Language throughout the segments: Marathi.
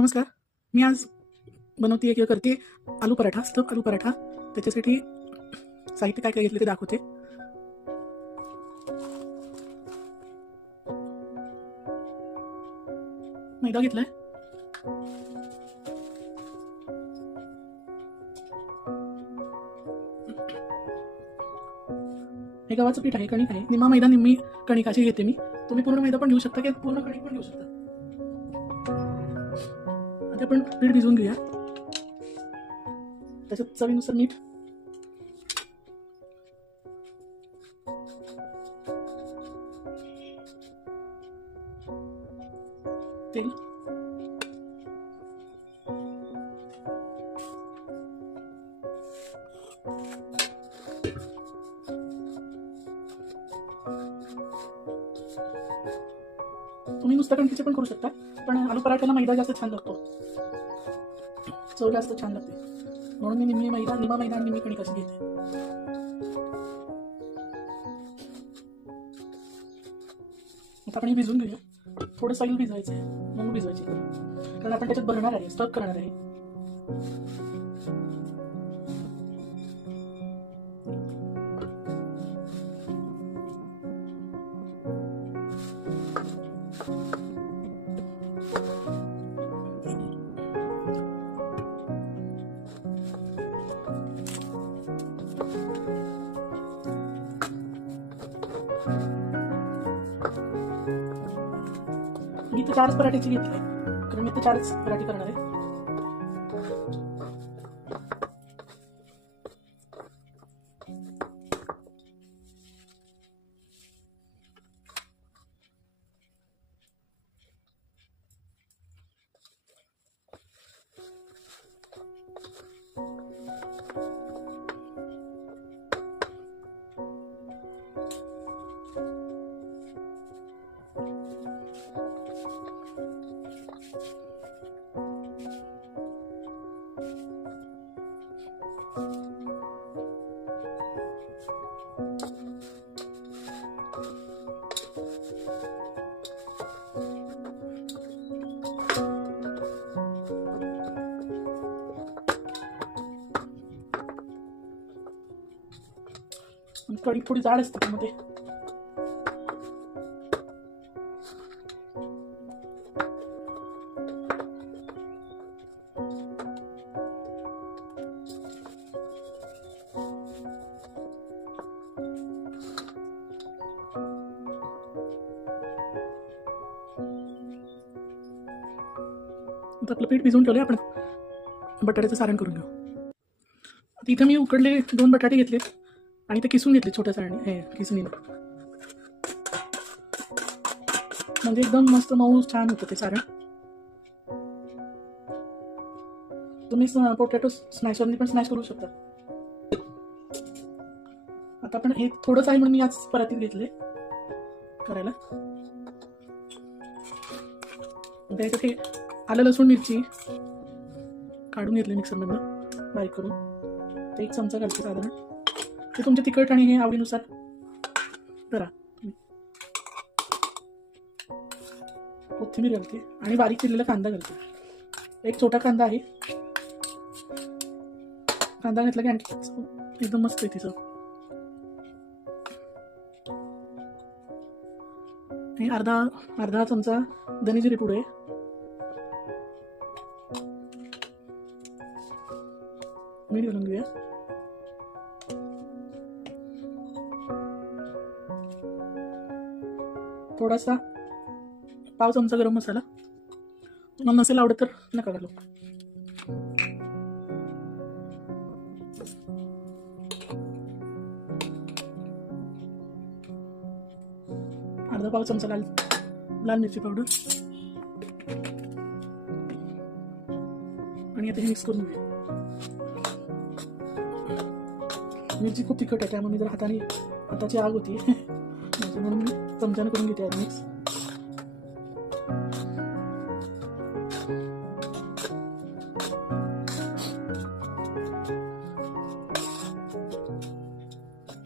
नमस्कार. मी आज बनवते किंवा करते आलू पराठा, स्टफ आलू पराठा. त्याच्यासाठी साहित्य काय काय घेतले ते दाखवते. मैदा घेतलाय, हे गव्हाचं पीठ आहे, कणिक आहे. निम्मा मैदा निम्मी कणिक अशी घेते मी. तुम्ही पूर्ण मैदा पण घेऊ शकता किंवा पूर्ण कणिक पण घेऊ शकता. आता आपण पीठ भिजवून घेऊया. त्याच्यात चवीनुसार मीठ, तेल, तुम्ही नुसतं कणकीचे पण करू शकता, पण आलू पराठ्याला मैदा जास्त छान लागतो, चव जास्त छान लागते. म्हणून मी निम्मा मैदा आणि निम्मी कणिक अशी घेते. आता आपण हे भिजवून घेऊया. थोडं साईल भिजवायचं आहे, मूग भिजवायचे, कारण आपण त्याच्यात भरणार आहे, स्टफ करणार आहे. मी तर 4 पराठ्याची घेतली, कारण मी तर 4 पराठे करणार आहे. कढी थोडी जाड असते त्यामध्ये. आता आपलं पीठ भिजवून ठेवलंय, आपण बटाट्याचं सारण करून घेऊ. इथं मी उकडले 2 बटाटे घेतले आणि ते किसून घेतले छोट्या सारणी, हे किसणीनं, म्हणजे एकदम मस्त मऊ छान होतं ते सारण. तुम्ही पोटॅटो स्मॅशरने पण स्मॅश करू शकता. आता आपण हे थोडंच आहे म्हणून मी आज परातीत घेतले करायला. त्याच्यात हे आलं लसूण मिरची काढून घेतले मिक्सरमधनं बारीक करून. ते 1 चमचा घालते साधारण. ते तुमच्या तिखट आणि हे आवडीनुसार करा. कोथिंबीर घालते आणि बारीक चिरलेला कांदा घालते. 1 छोटा कांदा आहे. कांदा घातला की आणखी एकदम मस्त आहे तिचं. हे अर्धा चमचा धने जिरे पूड आहे. मीठ घालून घेऊया. थोडासा पाव चमचा गरम मसाला. तुम्हाला नसेल आवडत तर नका घालू. अर्धा पाव चमचा लाल मिरची पावडर. आणि आता हे मिक्स करून घेऊया. मिरची खूप तिखट आहे, त्यामुळे मी जर हाताची आग होती म्हणून मी चमच्याने करून घेते मिक्स.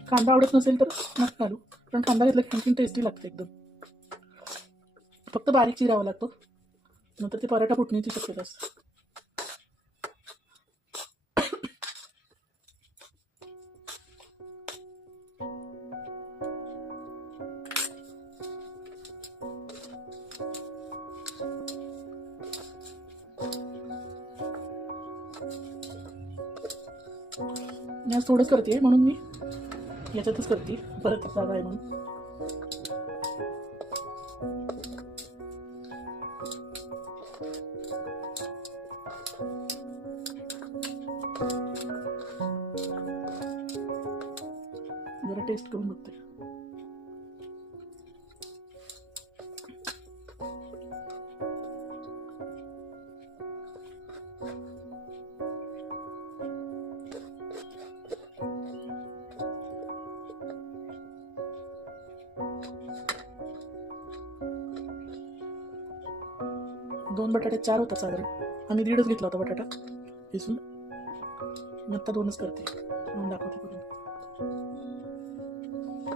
कांदा आवडत नसेल तर नका घालू, पण कांदा घेतला की आणखी टेस्टी लागते एकदम. फक्त बारीक चिरावा लागतो. नंतर ते पराठा फुटण्याची शक्यता असते. मी आज थोडंच करते म्हणून मी याच्यातच करते, परत जागा आहे म्हणून. जरा टेस्ट करून बघते. दोन बटाटे 4 होता साधारण. आम्ही 1.5 घेतला होता बटाटा इसून. मी आत्ता 2च करते म्हणून दाखवते करून.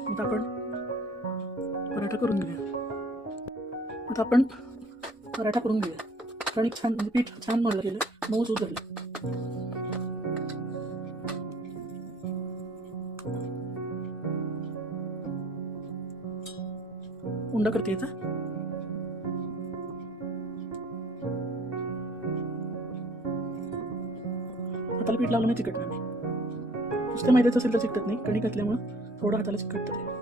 आता आपण पराठा करून घेऊया. कणिक छान म्हणजे पीठ छान मळलं गेलं, मऊ सूज झाली. उंडा करते याचा. हाताला पीठ लावलं नाही चिकटणार नाही. नुसतं मैद्याचं असेल तर चिकटत नाही, कणिक घातल्यामुळं थोडं हाताला चिकटतं ते.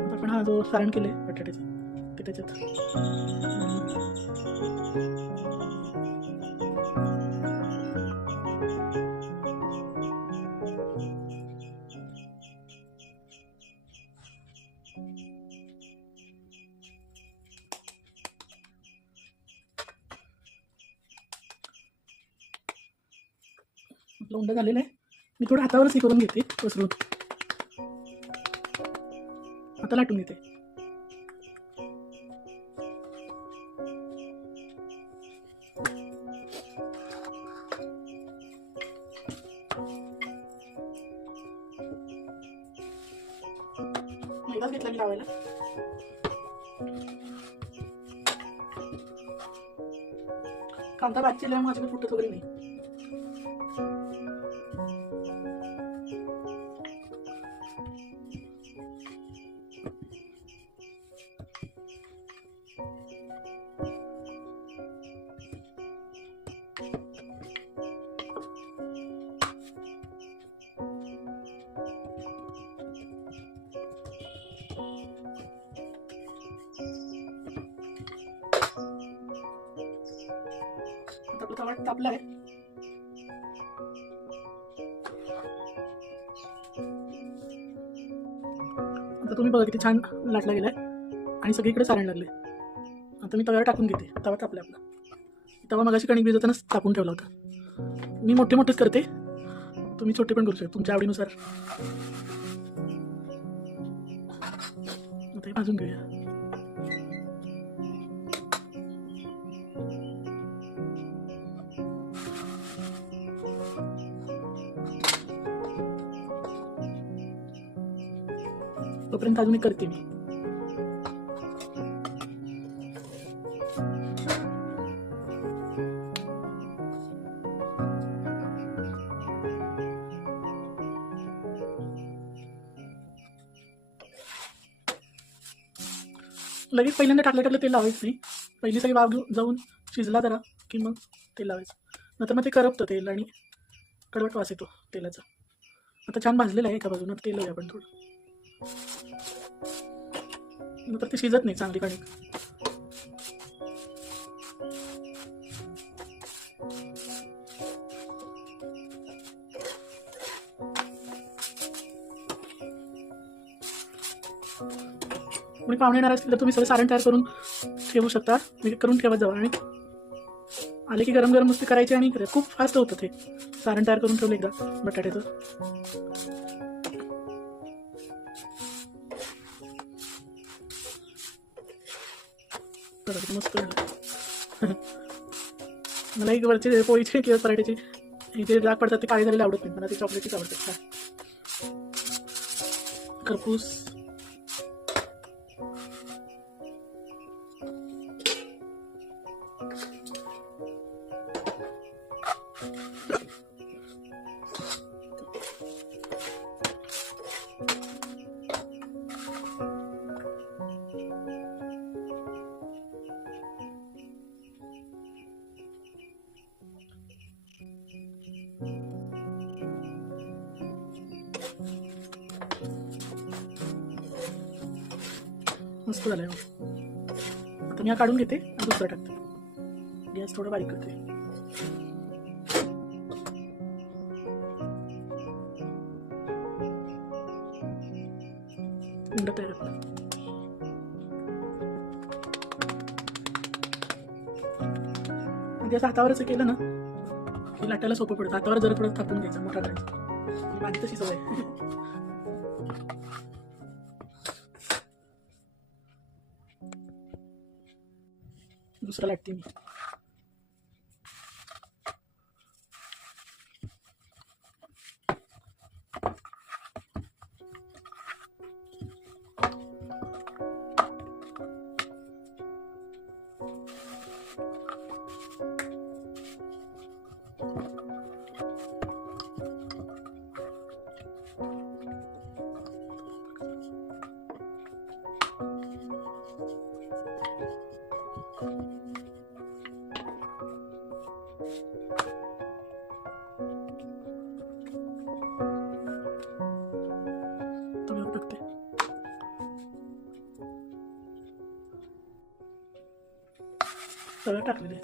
आता आपण हा जो सारण केलंय बटाट्याचं ते त्याच्यात आपलं उंडा झालेलं आहे. मी थोडं हातावरच हे करून घेते, पसरून आता लाटून घेते. मैदाच घेतला मी लावायला. कांदा बारीक केल्यामुळे माझ्याकडे फुटत वगैरे नाही. आपला तवा तापला आहे. आता तुम्ही बघा किती छान लाटला गेलाय आणि सगळीकडे सारण लागले. आता मी तव्यावर टाकून घेते. तवा तापला आपला. तवा मगाशी कणिक भिजवतानाच तापून ठेवला होता. मी मोठे मोठेच करते, तुम्ही छोटे पण करू शकता तुमच्या आवडीनुसार. आता हे भाजून घेऊया. तोपर्यंत अजून एक करते मी. लगेच पहिल्यांदा टाकलं तेल लावायचं नाही. पहिली सगळी वाफ जाऊन शिजला जरा की मग तेल लावायचं. नंतर मग ते करपतं तेल आणि कडवट वास येतो तेलाचा. आता छान भाजलेलं आहे एका बाजूनं. तेल लावूया आपण थोडं. नंतर ते शिजत नाही चांगली कणिक. कोणी पाहुणे येणार असतील तर तुम्ही सगळं सारण तयार करून ठेवू शकता. म्हणजे करून ठेवत जावा आणि आले की गरम गरम नुसते करायचे आणि खूप फास्ट होतं ते. सारण तयार करून ठेवलं एकदा बटाट्याचं. मस्त मला एक वरचे पोळीचे किंवा पराठ्याचे हे जे डाग पडतात ते काळे झालेले आवडत नाही. मला ते चॉकलेटचीच आवडतात. खरपूस मस्त झालं आहे. आता मी हा काढून घेते आणि दुसरा टाकते. गॅस थोडं बारीक करते. उंडा तयार करा. म्हणजे असं हातावरच केलं ना की लाटायला सोपं पडतं. हातावर जरा थोडं थापून घ्यायचं, मोठा करायचा. माझी तशी सवय आहे. दुसरा लाटते मी. तव्यावर टाकते. तव्यावर टाकलेले.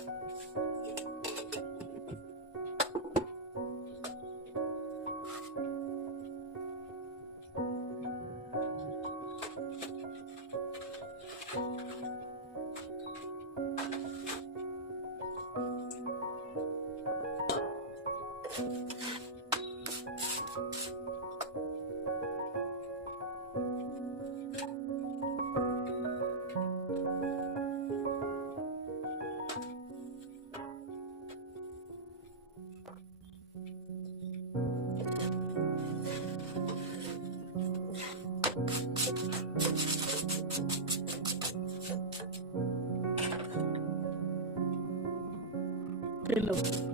तेल लावते.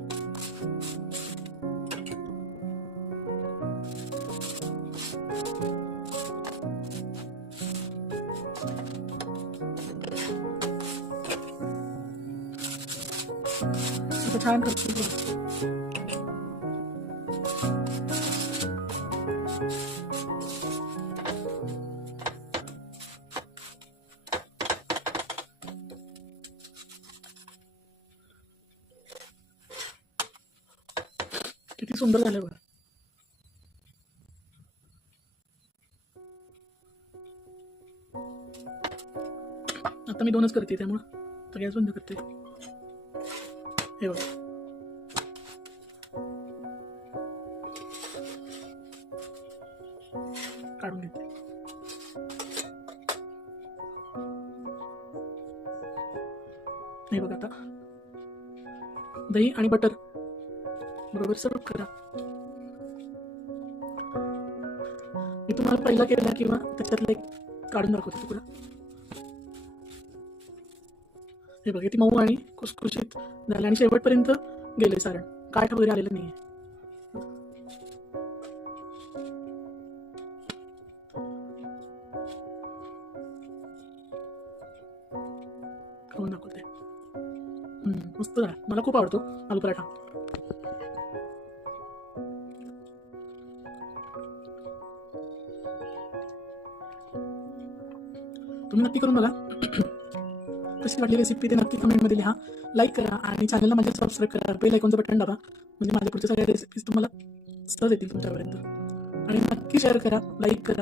आता छान करते. किती सुंदर झालं बघा. आता मी दोनच करते त्यामुळं गॅस बंद करते. हे बघा. काढून घेते. हे बघा. आता दही आणि बटर बरोबर सर्व करा. मी तुम्हाला पहिला केला किंवा त्याच्यातला एक काढून दाखवतो तुकडा. हे बघा ती मऊ आणि खुसखुशीत झाले आणि शेवटपर्यंत गेले सारण. काठ वगैरे आलेलं नाहीये. खाऊन दाखवते. मस्त झाला. मला खूप आवडतो आलू पराठा. तुम्ही नक्की करून बघा. कशी वाटली रेसिपी ते नक्की कमेंटमध्ये लिहा. लाईक करा आणि चॅनलला माझ्या सबस्क्राईब करा. बेल आयकॉनचं बटन दाबा म्हणजे माझ्या पुढच्या सगळ्या रेसिपीज तुम्हाला सहज येतील तुमच्यापर्यंत. आणि नक्की शेअर करा, लाईक करा.